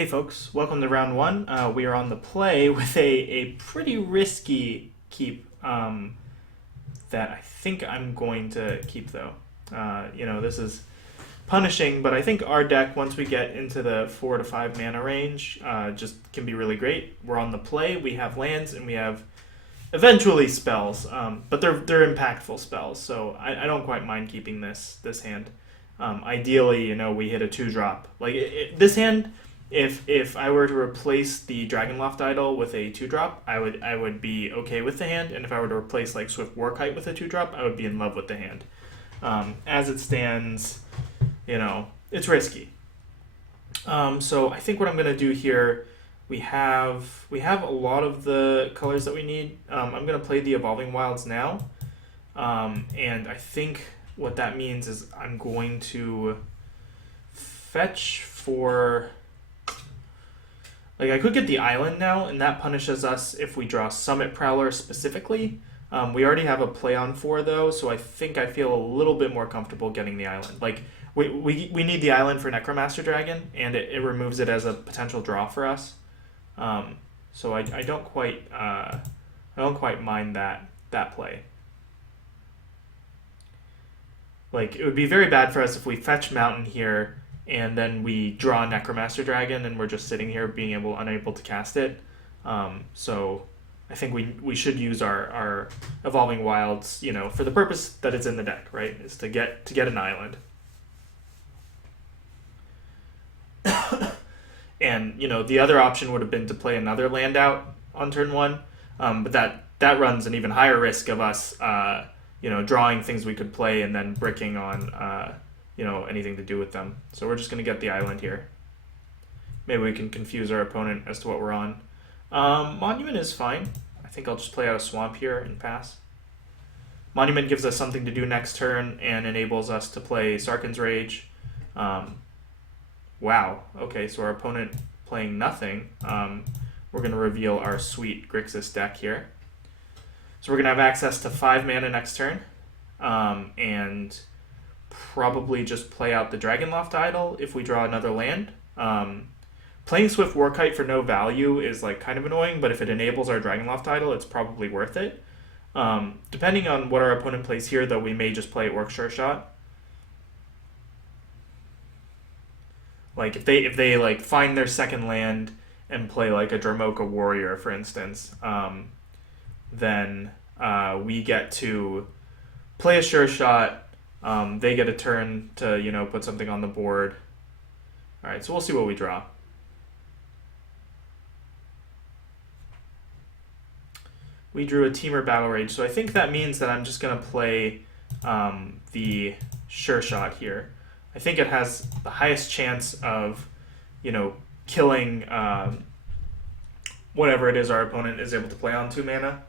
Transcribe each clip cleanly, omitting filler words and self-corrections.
Hey folks, welcome to round one. We are on the play with a pretty risky keep that I think I'm going to keep though. This is punishing, but I think our deck, once we get into the 4 to 5 mana range, just can be really great. We're on the play, we have lands, and we have eventually spells, but they're impactful spells, so I don't quite mind keeping this hand. Ideally, we hit a 2-drop. This hand, if I were to replace the Dragonloft Idol with a 2-drop, I would be okay with the hand, and if I were to replace like Swift Warkite with a 2-drop, I would be in love with the hand. As it stands, it's risky. So I think what I'm gonna do here, we have a lot of the colors that we need. I'm gonna play the Evolving Wilds now, and I think what that means is I'm going to fetch for. I could get the island now, and that punishes us if we draw Summit Prowler specifically. We already have a play on 4 though, so I think I feel a little bit more comfortable getting the island. We need the island for Necromaster Dragon, and it removes it as a potential draw for us. So I don't quite mind that play. It would be very bad for us if we fetch Mountain here and then we draw Necromaster Dragon and we're just sitting here unable to cast it. So I think we should use our Evolving Wilds, for the purpose that it's in the deck, right? Is to get an island. And the other option would have been to play another land out on turn 1, but that runs an even higher risk of us drawing things we could play and then bricking on anything to do with them. So we're just going to get the island here. Maybe we can confuse our opponent as to what we're on. Monument is fine. I think I'll just play out a Swamp here and pass. Monument gives us something to do next turn and enables us to play Sarkhan's Rage. Wow. Okay, so our opponent playing nothing. We're going to reveal our sweet Grixis deck here. So we're going to have access to 5 mana next turn. And probably just play out the Dragonloft Idol if we draw another land. Playing Swift Warkite for no value is kind of annoying, but if it enables our Dragonloft Idol, it's probably worth it. Depending on what our opponent plays here, though, we may just play Orc Sure Shot. If they find their second land and play a Dromoka Warrior, for instance, then we get to play a Sure Shot. They get a turn to, put something on the board. Alright, so we'll see what we draw. We drew a Temur Battle Rage, so I think that means that I'm just going to play the Sure Shot here. I think it has the highest chance of, killing whatever it is our opponent is able to play on 2 mana.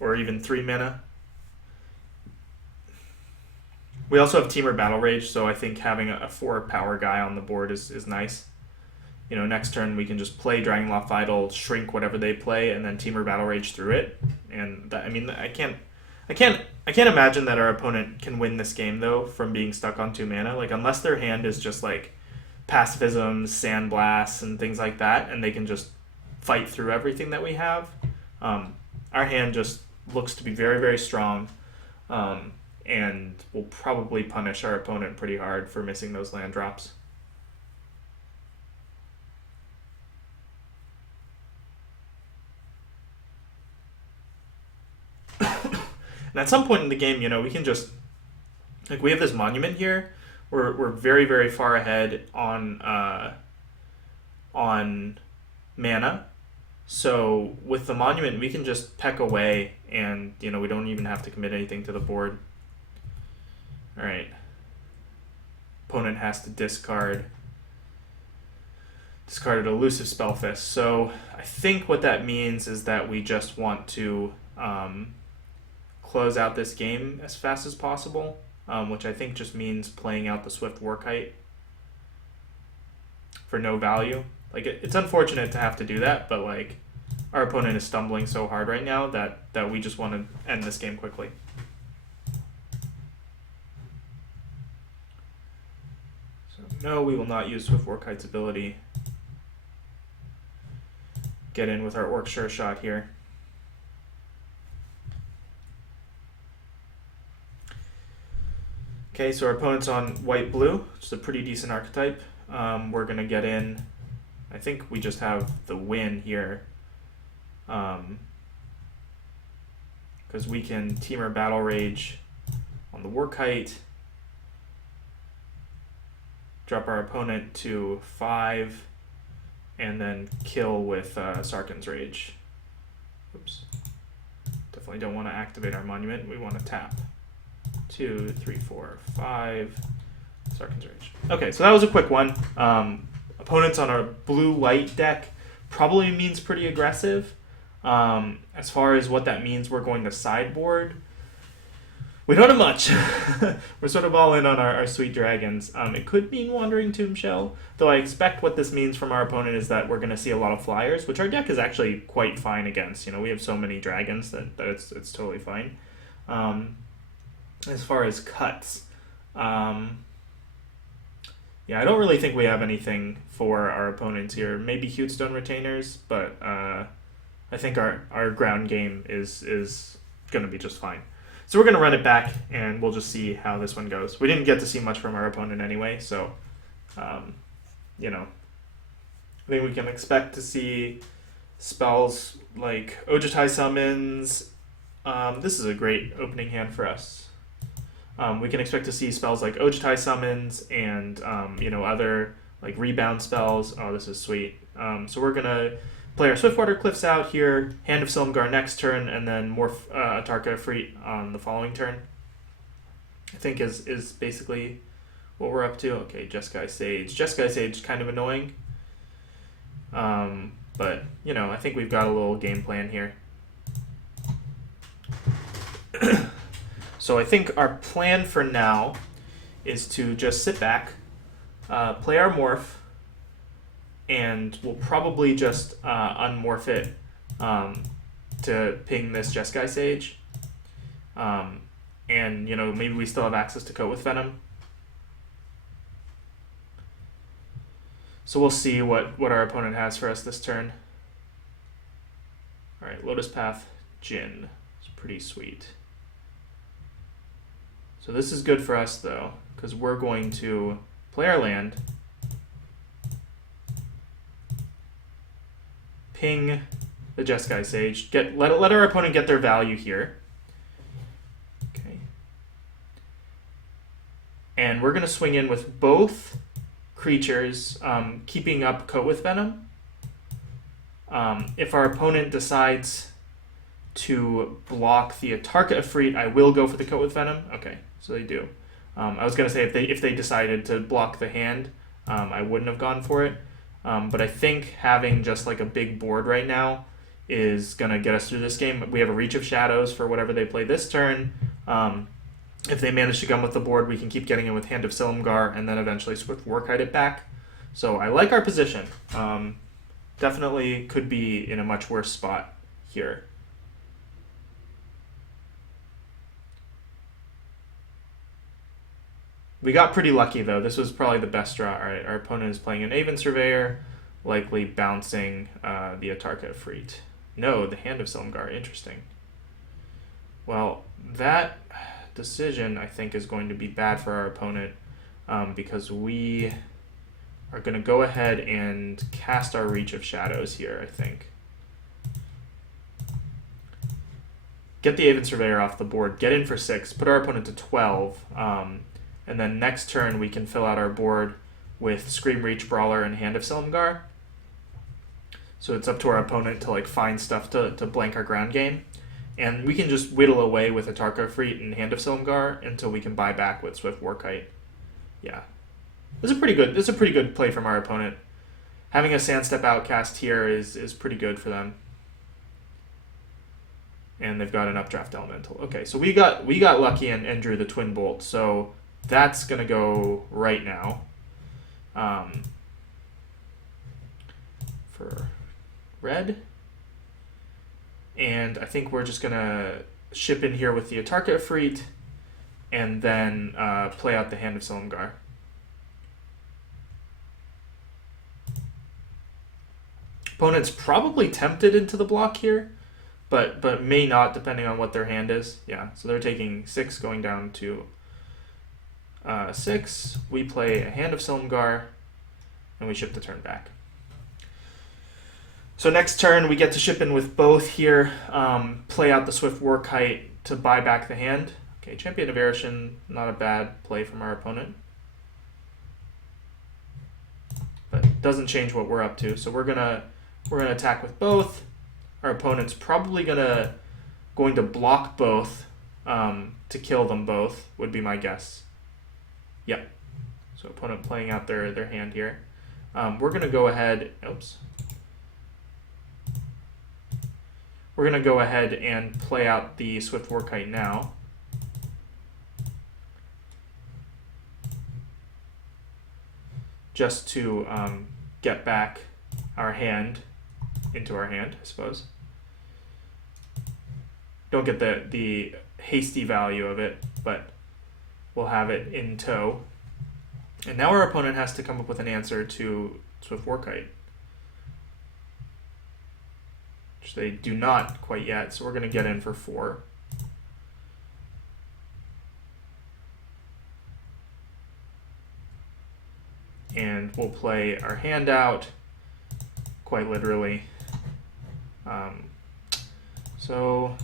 Or even 3 mana. We also have Temur Battle Rage, so I think having a 4 power guy on the board is nice. Next turn we can just play Dragonloft Idol, shrink whatever they play, and then Temur Battle Rage through it. And I can't imagine that our opponent can win this game though from being stuck on 2 mana. Unless their hand is just pacifism, sandblasts, and things like that, and they can just fight through everything that we have. Our hand just looks to be very, very strong. And will probably punish our opponent pretty hard for missing those land drops. And at some point in the game, we can just we have this monument here. We're very, very far ahead on mana. So with the monument, we can just peck away, and we don't even have to commit anything to the board. All right. Opponent has to discard an elusive Spellfist. So I think what that means is that we just want to close out this game as fast as possible, which I think just means playing out the Swift Warkite for no value. It's unfortunate to have to do that, but our opponent is stumbling so hard right now that we just want to end this game quickly. No, we will not use Swift Warkite's ability. Get in with our Orc Sure Shot here. Okay, so our opponent's on white-blue, which is a pretty decent archetype. We're going to get in. I think we just have the win here. Because we can Temur Battle Rage on the Warkite. Drop our opponent to 5. And then kill with Sarkhan's Rage. Oops. Definitely don't want to activate our monument. We want to tap. 2, 3, 4, 5. Sarkhan's Rage. Okay, so that was a quick one. Opponents on our blue-white deck probably means pretty aggressive. As far as what that means, we're going to sideboard. We don't have much. We're sort of all in on our sweet dragons. It could mean Wandering Tomb Shell, though I expect what this means from our opponent is that we're going to see a lot of flyers, which our deck is actually quite fine against. You know, we have so many dragons that it's totally fine. As far as cuts, yeah, I don't really think we have anything for our opponents here. Maybe Hewstone Retainers, but I think our ground game is going to be just fine. So we're going to run it back, and we'll just see how this one goes. We didn't get to see much from our opponent anyway, so, you know, I think we can expect to see spells like Ojutai Summons. This is a great opening hand for us. We can expect to see spells like Ojutai Summons and, you know, other like rebound spells. Oh, this is sweet. So we're going to play our Swiftwater Cliffs out here, Hand of Silumgar next turn, and then Morph Atarka Efreet on the following turn. I think is basically what we're up to. Okay, Jeskai Sage. Jeskai Sage is kind of annoying. But, you know, I think we've got a little game plan here. So I think our plan for now is to just sit back, play our Morph, and we'll probably just unmorph it to ping this Jeskai Sage. And, you know, maybe we still have access to Coat with Venom. So we'll see what our opponent has for us this turn. Alright, Lotus Path, Jin. It's pretty sweet. So this is good for us, though, because we're going to play our land, ping the Jeskai Sage, let our opponent get their value here. Okay. And we're going to swing in with both creatures, keeping up Coat with Venom. If our opponent decides to block the Atarka Efreet, I will go for the Coat with Venom. Okay, so they do. I was going to say if they decided to block the hand, I wouldn't have gone for it. But I think having just like a big board right now is going to get us through this game. We have a Reach of Shadows for whatever they play this turn. If they manage to come with the board, we can keep getting in with Hand of Silumgar and then eventually Swift Warkite it back. So I like our position. Definitely could be in a much worse spot here. We got pretty lucky, though. This was probably the best draw. All right, our opponent is playing an Aven Surveyor, likely bouncing the Atarka Efreet. No, the Hand of Silumgar. Interesting. Well, that decision, I think, is going to be bad for our opponent because we are going to go ahead and cast our Reach of Shadows here, I think. Get the Aven Surveyor off the board, get in for 6, put our opponent to 12, and then next turn we can fill out our board with Scream, Reach, Brawler, and Hand of Silumgar. So it's up to our opponent to like find stuff to blank our ground game. And we can just whittle away with Atarka Efreet and Hand of Silumgar until we can buy back with Swift Warkite. Yeah. This is a pretty good play from our opponent. Having a Sandstep Outcast here is pretty good for them. And they've got an Updraft Elemental. Okay, so we got lucky and drew the Twin Bolt, so that's gonna go right now. For red. And I think we're just gonna ship in here with the Atarka Efreet and then play out the Hand of Silumgar. Opponent's probably tempted into the block here, but may not depending on what their hand is. Yeah, so they're taking 6 going down to 6. We play a Hand of Silumgar, and we ship the turn back. So next turn, we get to ship in with both here, play out the Swift War Kite to buy back the hand. Okay, Champion of Erishin, not a bad play from our opponent. But doesn't change what we're up to. So we're gonna attack with both. Our opponent's probably going to block both to kill them both, would be my guess. Yep. So opponent playing out their hand here. We're gonna go ahead. Oops. We're gonna go ahead and play out the Swift War Kite now. Just to get back our hand into our hand, I suppose. Don't get the hasty value of it, but we'll have it in tow. And now our opponent has to come up with an answer to Swift War Kite, which they do not quite yet, so we're going to get in for 4. And we'll play our hand out, quite literally. So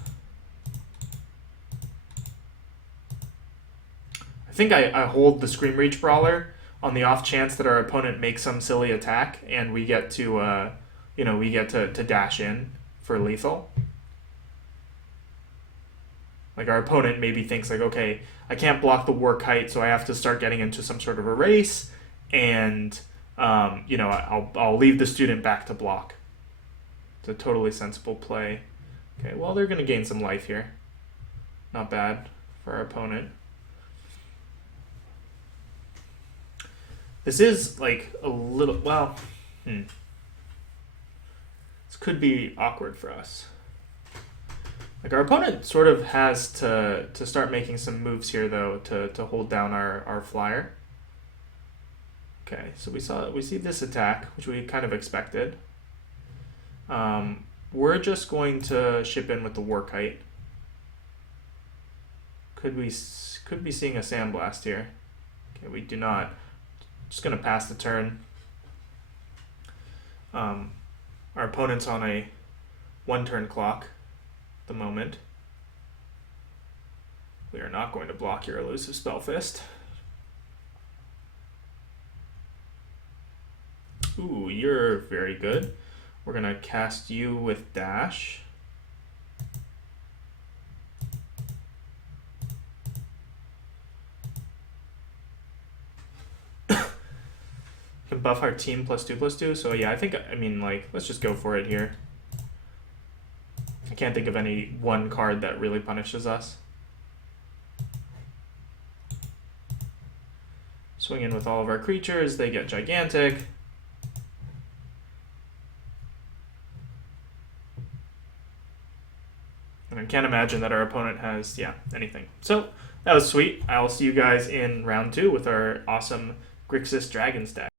I think I hold the Scream Reach Brawler on the off chance that our opponent makes some silly attack, and we get to to dash in for lethal. Like our opponent maybe thinks like, okay, I can't block the War Kite, so I have to start getting into some sort of a race. And I'll leave the student back to block. It's a totally sensible play. Okay, well, they're going to gain some life here. Not bad for our opponent. This is like a little, well, this could be awkward for us. Like our opponent sort of has to start making some moves here though to hold down our flyer. Okay, so we see this attack, which we kind of expected. We're just going to ship in with the War Kite. Could be seeing a Sandblast here. Okay, we do not. Just gonna pass the turn. Our opponent's on a 1-turn clock at the moment. We are not going to block your elusive Spellfist. Ooh, you're very good. We're gonna cast you with Dash. Can buff our team +2/+2. So yeah, I mean let's just go for it here. I can't think of any one card that really punishes us. Swing in with all of our creatures, they get gigantic. And I can't imagine that our opponent has, anything. So that was sweet. I'll see you guys in round 2 with our awesome Grixis Dragons deck.